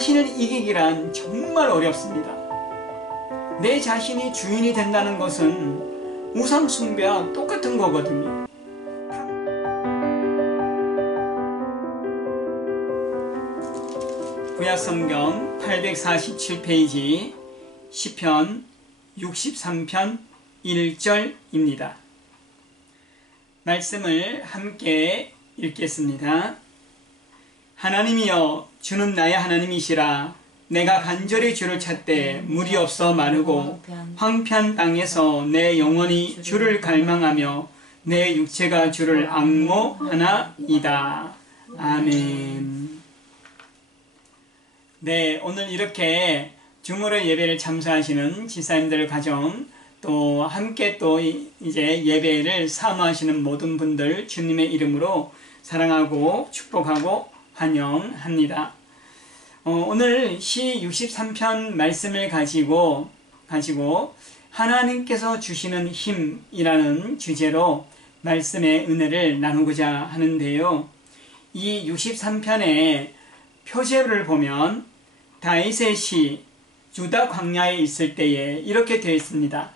자신을 이기기란 정말 어렵습니다. 내 자신이 주인이 된다는 것은 우상 숭배와 똑같은 거거든요. 구약성경 847페이지 시편 63편 1절입니다. 말씀을 함께 읽겠습니다. 하나님이여 주는 나의 하나님이시라. 내가 간절히 주를 찾되 물이 없어 마르고 황폐한 땅에서 내 영혼이 주를 갈망하며 내 육체가 주를 앙모하나이다. 아멘. 네, 오늘 이렇게 주물의 예배를 참석하시는 지사님들 가정, 또 함께 또 이제 예배를 사모하시는 모든 분들 주님의 이름으로 사랑하고 축복하고 환영합니다. 오늘 시 63편 말씀을 가지고 하나님께서 주시는 힘이라는 주제로 말씀의 은혜를 나누고자 하는데요. 이 63편의 표제를 보면 다윗의 시 유다 광야에 있을 때에 이렇게 되어 있습니다.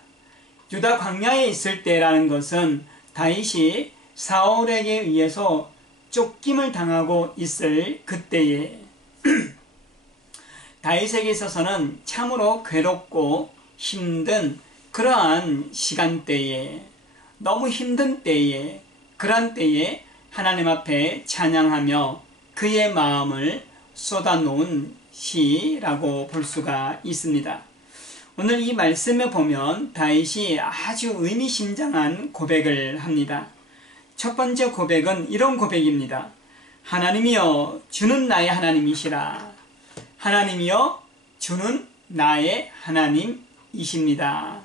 유다 광야에 있을 때라는 것은 다윗이 사울에게 의해서 쫓김을 당하고 있을 그때에 다윗에게 있어서는 참으로 괴롭고 힘든 그러한 시간대에, 너무 힘든 때에, 그러한 때에 하나님 앞에 찬양하며 그의 마음을 쏟아놓은 시라고 볼 수가 있습니다. 오늘 이 말씀에 보면 다윗이 아주 의미심장한 고백을 합니다. 첫 번째 고백은 이런 고백입니다. 하나님이여 주는 나의 하나님이시라. 하나님이여 주는 나의 하나님이십니다.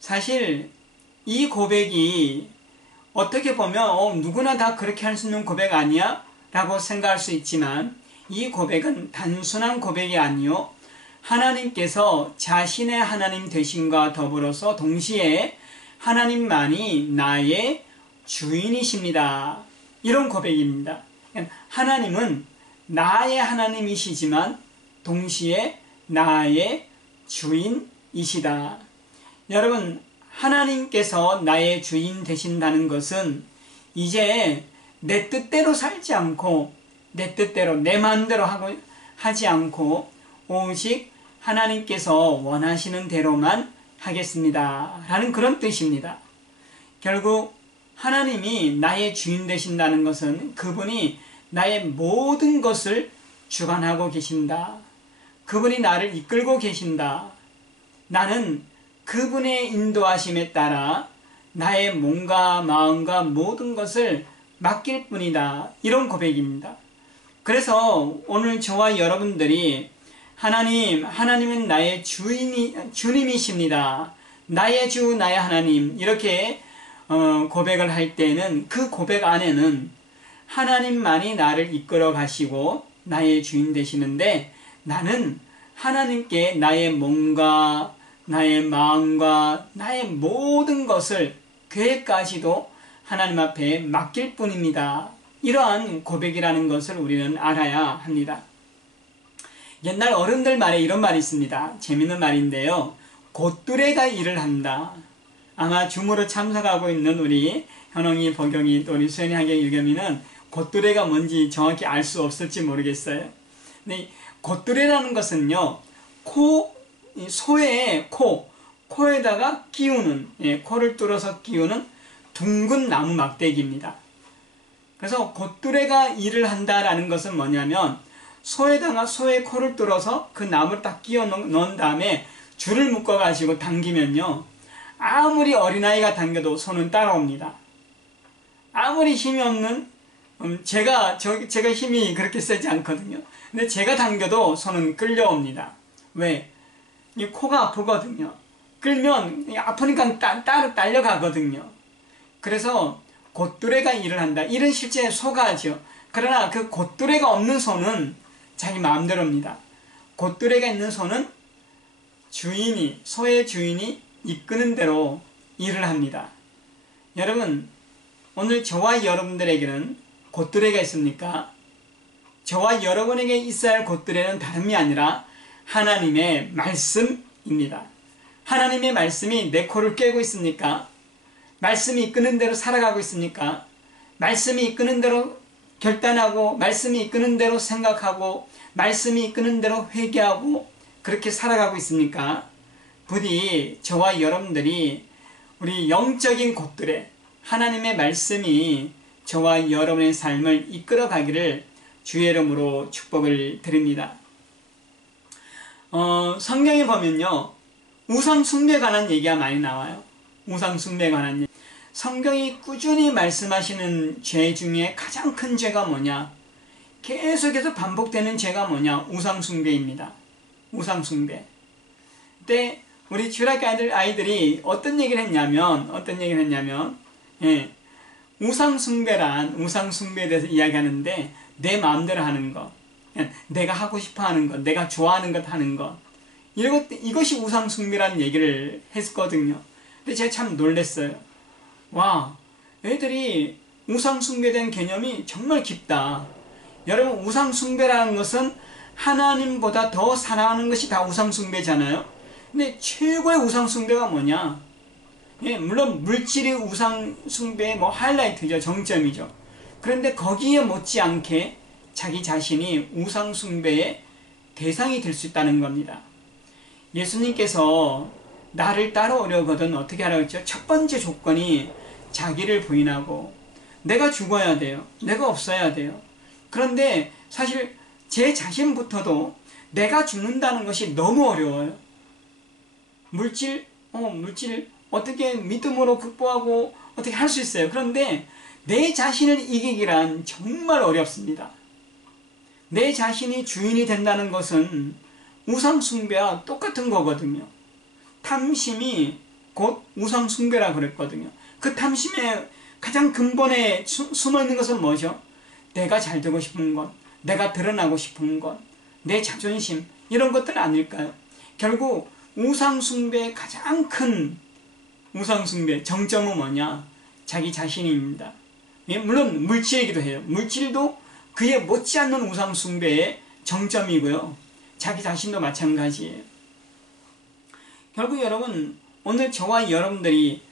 사실 이 고백이 어떻게 보면 누구나 다 그렇게 할 수 있는 고백 아니야? 라고 생각할 수 있지만 이 고백은 단순한 고백이 아니요, 하나님께서 자신의 하나님 되심과 더불어서 동시에 하나님만이 나의 주인이십니다. 이런 고백입니다. 하나님은 나의 하나님이시지만 동시에 나의 주인이시다. 여러분, 하나님께서 나의 주인 되신다는 것은 이제 내 뜻대로 살지 않고 내 뜻대로 내 마음대로 하지 않고 오직 하나님께서 원하시는 대로만 하겠습니다 라는 그런 뜻입니다. 결국 하나님이 나의 주인 되신다는 것은 그분이 나의 모든 것을 주관하고 계신다. 그분이 나를 이끌고 계신다. 나는 그분의 인도하심에 따라 나의 몸과 마음과 모든 것을 맡길 뿐이다. 이런 고백입니다. 그래서 오늘 저와 여러분들이 하나님은 나의 주님이십니다. 나의 주, 나의 하나님 이렇게 고백을 할 때는 그 고백 안에는 하나님만이 나를 이끌어 가시고 나의 주인 되시는데 나는 하나님께 나의 몸과 나의 마음과 나의 모든 것을 계획까지도 하나님 앞에 맡길 뿐입니다. 이러한 고백이라는 것을 우리는 알아야 합니다. 옛날 어른들 말에 이런 말이 있습니다. 재밌는 말인데요. 곧두레가 일을 한다. 아마 줌으로 참석하고 있는 우리 현홍이, 보경이, 또 우리 수연이, 하경이, 유겸이는 곧두레가 뭔지 정확히 알 수 없을지 모르겠어요. 근데 곧두레라는 것은요, 소의 코에다가 끼우는, 코를 뚫어서 끼우는 둥근 나무 막대기입니다. 그래서 곧두레가 일을 한다라는 것은 뭐냐면 소에다가 소의 코를 뚫어서 그 나무를 딱 끼워 넣은 다음에 줄을 묶어 가지고 당기면요, 아무리 어린아이가 당겨도 손은 따라옵니다. 아무리 힘이 없는 제가 힘이 그렇게 세지 않거든요. 근데 제가 당겨도 손은 끌려옵니다. 왜? 이 코가 아프거든요. 끌면 아프니까 따로 딸려가거든요. 그래서 곧두레가 일을 한다. 일은 실제 소가 하죠. 그러나 그 곧두레가 없는 소는 자기 마음대로입니다. 곧두레가 있는 소는 소의 주인이 이끄는 대로 일을 합니다. 여러분, 오늘 저와 여러분들에게는 곧두레가 있습니까? 저와 여러분에게 있어야 할 곳들에는 다름이 아니라 하나님의 말씀입니다. 하나님의 말씀이 내 코를 꿰고 있습니까? 말씀이 이끄는 대로 살아가고 있습니까? 말씀이 이끄는 대로 결단하고, 말씀이 이끄는 대로 생각하고, 말씀이 이끄는 대로 회개하고 그렇게 살아가고 있습니까? 부디 저와 여러분들이 우리 영적인 곳들에 하나님의 말씀이 저와 여러분의 삶을 이끌어 가기를 주의 이름으로 축복을 드립니다. 성경에 보면요, 우상 숭배에 관한 얘기가 많이 나와요. 우상 숭배에 관한 얘기. 성경이 꾸준히 말씀하시는 죄 중에 가장 큰 죄가 뭐냐? 계속해서 반복되는 죄가 뭐냐? 우상 숭배입니다. 우상 숭배. 그때 우리 주일학교 아이들이 어떤 얘기를 했냐면, 우상 숭배에 대해서 이야기하는데, 내 마음대로 하는 것, 내가 하고 싶어 하는 것, 내가 좋아하는 것 하는 것, 이것이 우상 숭배라는 얘기를 했거든요. 근데 제가 참 놀랐어요. 와, 애들이 우상 숭배에 대한 개념이 정말 깊다. 여러분, 우상 숭배라는 것은 하나님보다 더 사랑하는 것이 다 우상 숭배잖아요. 근데 최고의 우상 숭배가 뭐냐? 물론 물질이 우상 숭배의 하이라이트죠. 정점이죠. 그런데 거기에 못지않게 자기 자신이 우상 숭배의 대상이 될 수 있다는 겁니다. 예수님께서 나를 따라오려거든 어떻게 하라고 했죠? 첫 번째 조건이 자기를 부인하고, 내가 죽어야 돼요. 내가 없어야 돼요. 그런데 사실 제 자신부터도 내가 죽는다는 것이 너무 어려워요. 물질 어떻게 믿음으로 극복하고 어떻게 할 수 있어요. 그런데 내 자신을 이기기란 정말 어렵습니다. 내 자신이 주인이 된다는 것은 우상 숭배와 똑같은 거거든요. 탐심이 곧 우상 숭배라 그랬거든요. 그 탐심의 가장 근본에 숨어 있는 것은 뭐죠? 내가 잘 되고 싶은 것, 내가 드러나고 싶은 것, 내 자존심, 이런 것들 아닐까요? 결국 우상 숭배의 가장 큰 우상 숭배 정점은 뭐냐? 자기 자신입니다. 물론 물질이기도 해요. 물질도 그에 못지않는 우상 숭배의 정점이고요. 자기 자신도 마찬가지예요. 결국 여러분, 오늘 저와 여러분들이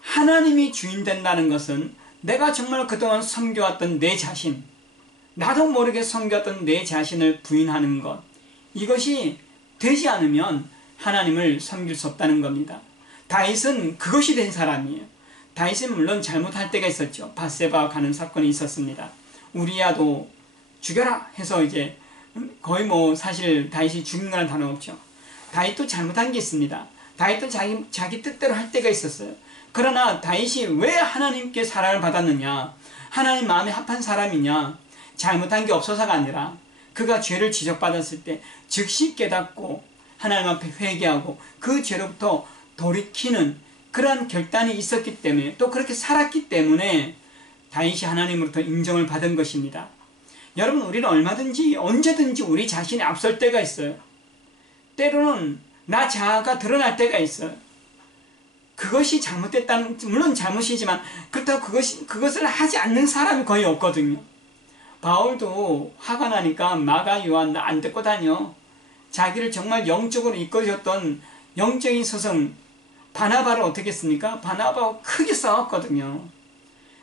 하나님이 주인 된다는 것은 내가 정말 그동안 섬겨왔던 내 자신, 나도 모르게 섬겼던 내 자신을 부인하는 것, 이것이 되지 않으면 하나님을 섬길 수 없다는 겁니다. 다윗은 그것이 된 사람이에요. 다윗은 물론 잘못할 때가 있었죠. 밧세바와 가는 사건이 있었습니다. 우리야도 죽여라 해서 이제 거의 사실 다윗이 죽인 거는 다름없죠. 다윗도 잘못한 게 있습니다. 다윗도 자기 뜻대로 할 때가 있었어요. 그러나 다윗이 왜 하나님께 사랑을 받았느냐? 하나님 마음에 합한 사람이냐? 잘못한 게 없어서가 아니라 그가 죄를 지적받았을 때 즉시 깨닫고 하나님 앞에 회개하고 그 죄로부터 돌이키는 그러한 결단이 있었기 때문에, 또 그렇게 살았기 때문에 다윗이 하나님으로부터 인정을 받은 것입니다. 여러분, 우리는 얼마든지 언제든지 우리 자신이 앞설 때가 있어요. 때로는 나 자아가 드러날 때가 있어요. 그것이 잘못됐다는, 물론 잘못이지만 그렇다고 그것을 하지 않는 사람이 거의 없거든요. 바울도 화가 나니까 마가 요한 나 안 데리고 다녀. 자기를 정말 영적으로 이끌어줬던 영적인 스승 바나바를 어떻게 했습니까? 바나바하고 크게 싸웠거든요.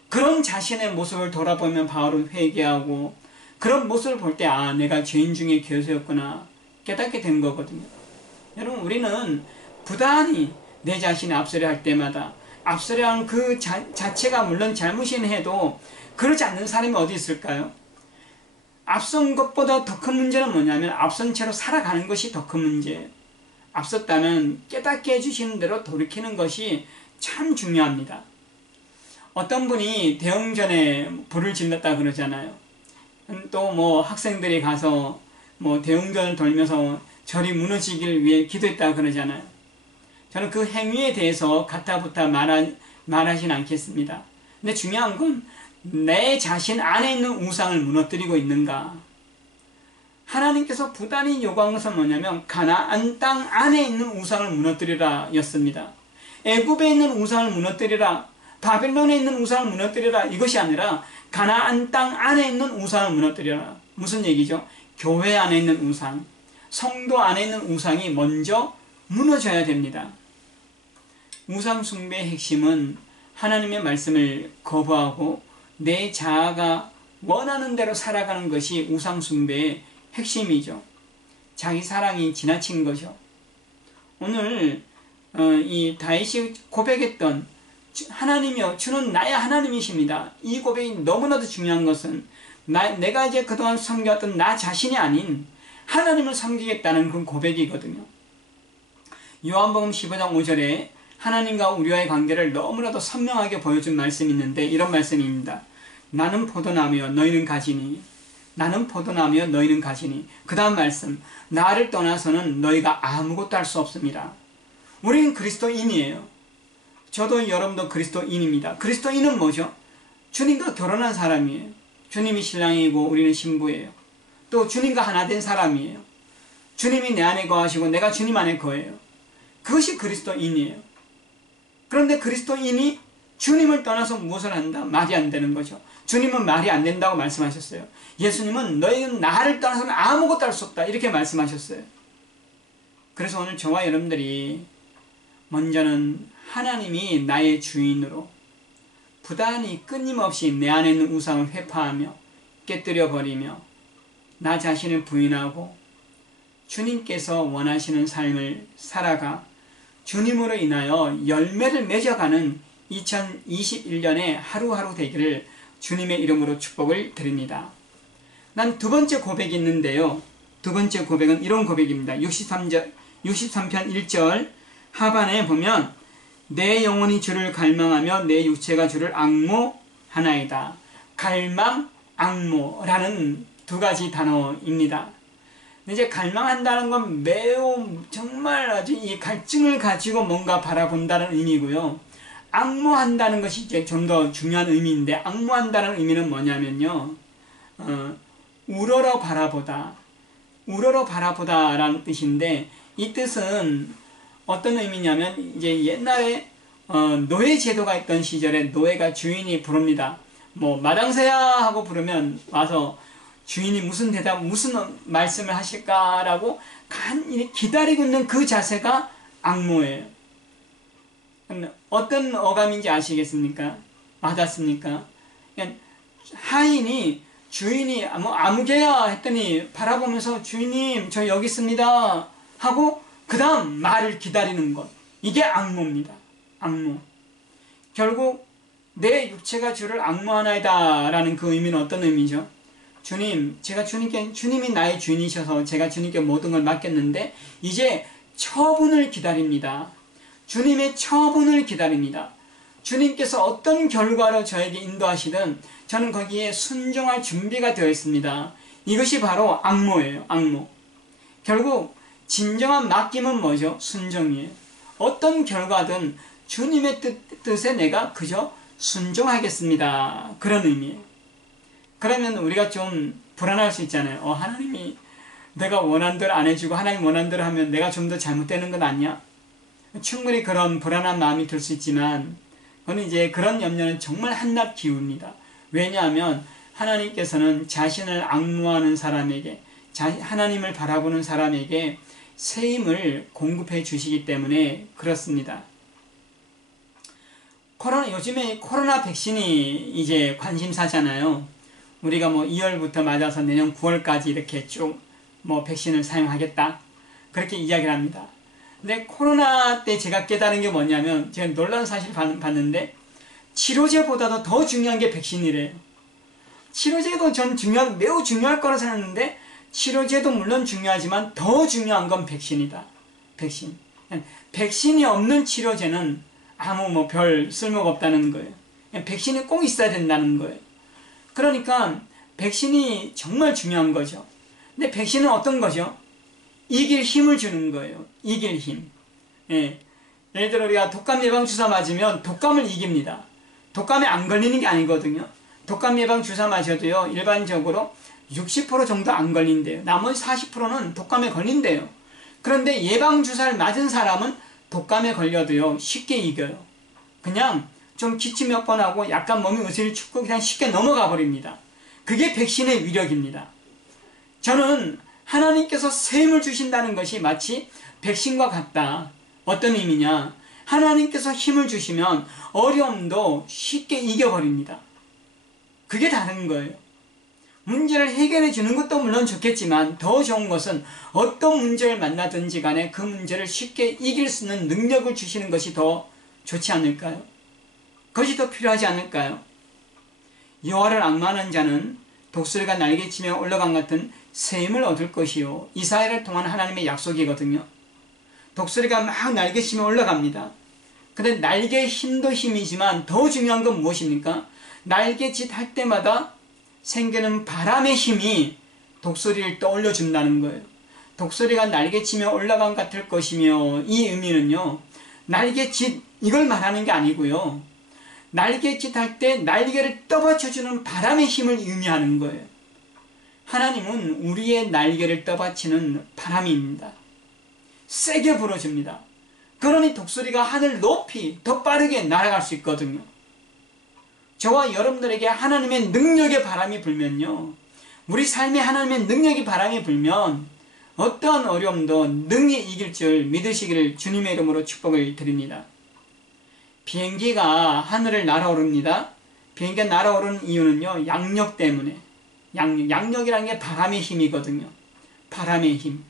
그런 자신의 모습을 돌아보면 바울은 회개하고, 그런 모습을 볼 때 내가 죄인 중에 괴수였구나 깨닫게 된 거거든요. 여러분, 우리는 부단히 내 자신이 앞서려 할 때마다 앞서려 하는 그 자체가 물론 잘못이긴 해도 그러지 않는 사람이 어디 있을까요? 앞선 것보다 더 큰 문제는 뭐냐면 앞선 채로 살아가는 것이 더 큰 문제예요. 앞섰다면 깨닫게 해주시는 대로 돌이키는 것이 참 중요합니다. 어떤 분이 대웅전에 불을 질렀다 그러잖아요. 또 학생들이 가서 대웅전을 돌면서 절이 무너지길 위해 기도했다 그러잖아요. 저는 그 행위에 대해서 가타부타 말하진 않겠습니다. 근데 중요한 건 내 자신 안에 있는 우상을 무너뜨리고 있는가. 하나님께서 부단히 요구한 것은 뭐냐면 가나안 땅 안에 있는 우상을 무너뜨리라 였습니다. 애굽에 있는 우상을 무너뜨리라, 바벨론에 있는 우상을 무너뜨리라, 이것이 아니라 가나안 땅 안에 있는 우상을 무너뜨리라. 무슨 얘기죠? 교회 안에 있는 우상, 성도 안에 있는 우상이 먼저 무너져야 됩니다. 우상 숭배의 핵심은 하나님의 말씀을 거부하고 내 자아가 원하는 대로 살아가는 것이 우상 숭배의 핵심이죠. 자기 사랑이 지나친 거죠. 오늘 이 다윗이 고백했던 하나님이여 주는 나의 하나님이십니다. 이 고백이 너무나도 중요한 것은 내가 이제 그동안 섬겼던 나 자신이 아닌 하나님을 섬기겠다는 그 고백이거든요. 요한복음 15장 5절에 하나님과 우리와의 관계를 너무나도 선명하게 보여준 말씀이 있는데 이런 말씀입니다. 나는 포도나무여 너희는 가지니, 나는 포도나무여 너희는 가지니. 그 다음 말씀, 나를 떠나서는 너희가 아무것도 할 수 없습니다. 우리는 그리스도인이에요. 저도 여러분도 그리스도인입니다. 그리스도인은 뭐죠? 주님과 결혼한 사람이에요. 주님이 신랑이고 우리는 신부예요. 또 주님과 하나 된 사람이에요. 주님이 내 안에 거하시고 내가 주님 안에 거해요. 그것이 그리스도인이에요. 그런데 그리스도인이 주님을 떠나서 무엇을 한다? 말이 안 되는 거죠. 주님은 말이 안 된다고 말씀하셨어요. 예수님은 너희는 나를 떠나서는 아무것도 할 수 없다 이렇게 말씀하셨어요. 그래서 오늘 저와 여러분들이 먼저는 하나님이 나의 주인으로 부단히 끊임없이 내 안에 있는 우상을 회파하며 깨뜨려버리며 나 자신을 부인하고 주님께서 원하시는 삶을 살아가 주님으로 인하여 열매를 맺어가는 2021년의 하루하루 되기를 주님의 이름으로 축복을 드립니다. 난 두 번째 고백이 있는데요. 두 번째 고백은 이런 고백입니다. 63편 1절 하반에 보면 내 영혼이 주를 갈망하며 내 육체가 주를 앙모하나이다. 갈망, 앙모라는 두 가지 단어입니다. 이제 갈망한다는 건 매우 정말 아주 이 갈증을 가지고 뭔가 바라본다는 의미고요. 앙모한다는 것이 이제 좀 더 중요한 의미인데, 앙모한다는 의미는 뭐냐면요, 우러러 바라보다, 우러러 바라보다라는 뜻인데, 이 뜻은 어떤 의미냐면 이제 옛날에 노예 제도가 있던 시절에 노예가 주인이 부릅니다. 뭐 마당새야 하고 부르면 와서 주인이 무슨 대답, 무슨 말씀을 하실까라고 간절히 기다리고 있는 그 자세가 앙모예요. 어떤 어감인지 아시겠습니까? 와닿습니까? 하인이 주인이 뭐 아무개야 했더니 바라보면서 주인님 저 여기 있습니다 하고 그 다음 말을 기다리는 것, 이게 앙모입니다. 앙모. 결국 내 육체가 주를 앙모하나이다 라는 그 의미는 어떤 의미죠? 주님, 제가 주님이 나의 주인이셔서 제가 주님께 모든 걸 맡겼는데 이제 처분을 기다립니다. 주님의 처분을 기다립니다. 주님께서 어떤 결과로 저에게 인도하시든 저는 거기에 순종할 준비가 되어 있습니다. 이것이 바로 앙모예요. 앙모. 결국 진정한 맡김은 뭐죠? 순종이에요. 어떤 결과든 주님의 뜻에 내가 그저 순종하겠습니다. 그런 의미예요. 그러면 우리가 좀 불안할 수 있잖아요. 하나님이 내가 원하는 대로 안 해주고 하나님 원하는 대로 하면 내가 좀 더 잘못되는 건 아니야? 충분히 그런 불안한 마음이 들 수 있지만 그건 이제 그런 염려는 정말 한낱 기우입니다. 왜냐하면 하나님께서는 자신을 앙모하는 사람에게, 하나님을 바라보는 사람에게 새 힘을 공급해 주시기 때문에 그렇습니다. 요즘에 코로나 백신이 이제 관심사잖아요. 우리가 뭐 2월부터 맞아서 내년 9월까지 이렇게 쭉 뭐 백신을 사용하겠다 그렇게 이야기를 합니다. 근데 코로나 때 제가 깨달은 게 뭐냐면, 제가 놀라운 사실을 봤는데 치료제보다도 더 중요한 게 백신이래요. 치료제도 전 매우 중요할 거라 생각했는데 치료제도 물론 중요하지만 더 중요한 건 백신이다. 백신. 백신이 없는 치료제는 아무 별 쓸모가 없다는 거예요. 백신이 꼭 있어야 된다는 거예요. 그러니까 백신이 정말 중요한 거죠. 근데 백신은 어떤 거죠? 이길 힘을 주는 거예요. 이길 힘. 예. 예를 들어 우리가 독감 예방 주사 맞으면 독감을 이깁니다. 독감에 안 걸리는 게 아니거든요. 독감 예방 주사 맞아도요, 일반적으로 60% 정도 안 걸린대요. 나머지 40%는 독감에 걸린대요. 그런데 예방 주사를 맞은 사람은 독감에 걸려도요 쉽게 이겨요. 그냥 좀 기침 몇 번 하고 약간 몸이 으스리 춥고 그냥 쉽게 넘어가 버립니다. 그게 백신의 위력입니다. 저는 하나님께서 샘을 주신다는 것이 마치 백신과 같다. 어떤 의미냐? 하나님께서 힘을 주시면 어려움도 쉽게 이겨버립니다. 그게 다른 거예요. 문제를 해결해 주는 것도 물론 좋겠지만 더 좋은 것은 어떤 문제를 만나든지 간에 그 문제를 쉽게 이길 수 있는 능력을 주시는 것이 더 좋지 않을까요? 그것이 더 필요하지 않을까요? 여호와를 앙망하는 자는 독수리가 날개치며 올라간 같은 샘을 얻을 것이요. 이사야를 통한 하나님의 약속이거든요. 독수리가 막 날개치며 올라갑니다. 근데 날개의 힘도 힘이지만 더 중요한 건 무엇입니까? 날개짓 할 때마다 생기는 바람의 힘이 독수리를 떠올려준다는 거예요. 독수리가 날개치며 올라간 같을 것이며, 이 의미는요, 날개짓 이걸 말하는 게 아니고요, 날개짓 할 때 날개를 떠받쳐주는 바람의 힘을 의미하는 거예요. 하나님은 우리의 날개를 떠받치는 바람입니다. 세게 불어줍니다. 그러니 독수리가 하늘 높이 더 빠르게 날아갈 수 있거든요. 저와 여러분들에게 하나님의 능력의 바람이 불면요, 우리 삶에 하나님의 능력의 바람이 불면 어떠한 어려움도 능히 이길 줄 믿으시기를 주님의 이름으로 축복을 드립니다. 비행기가 하늘을 날아오릅니다. 비행기가 날아오르는 이유는요, 양력 때문에. 양력이라는 게 바람의 힘이거든요. 바람의 힘.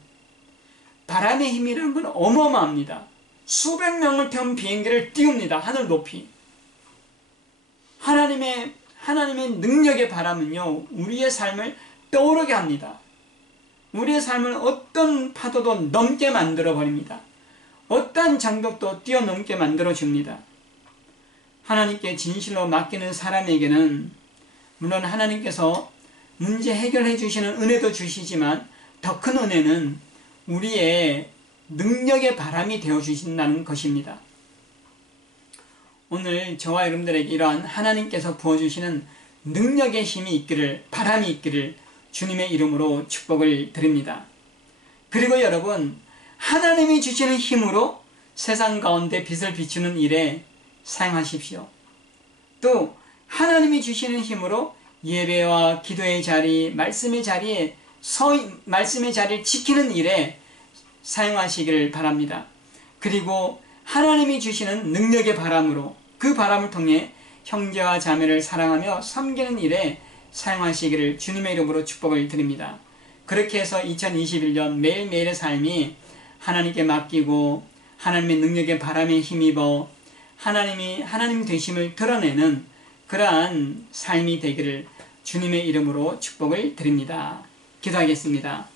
바람의 힘이라는 건 어마어마합니다. 수백 명을 태운 비행기를 띄웁니다. 하늘 높이. 하나님의 능력의 바람은요, 우리의 삶을 떠오르게 합니다. 우리의 삶을 어떤 파도도 넘게 만들어 버립니다. 어떠한 장벽도 뛰어넘게 만들어 줍니다. 하나님께 진실로 맡기는 사람에게는 물론 하나님께서 문제 해결해 주시는 은혜도 주시지만 더 큰 은혜는 우리의 능력의 바람이 되어 주신다는 것입니다. 오늘 저와 여러분들에게 이러한 하나님께서 부어주시는 능력의 힘이 있기를, 바람이 있기를 주님의 이름으로 축복을 드립니다. 그리고 여러분, 하나님이 주시는 힘으로 세상 가운데 빛을 비추는 일에 사용하십시오. 또 하나님이 주시는 힘으로 예배와 기도의 자리, 말씀의 자리를 지키는 일에 사용하시기를 바랍니다. 그리고 하나님이 주시는 능력의 바람으로, 그 바람을 통해 형제와 자매를 사랑하며 섬기는 일에 사용하시기를 주님의 이름으로 축복을 드립니다. 그렇게 해서 2021년 매일매일의 삶이 하나님께 맡기고 하나님의 능력의 바람에 힘입어 하나님 되심을 드러내는 그러한 삶이 되기를 주님의 이름으로 축복을 드립니다. 기도하겠습니다.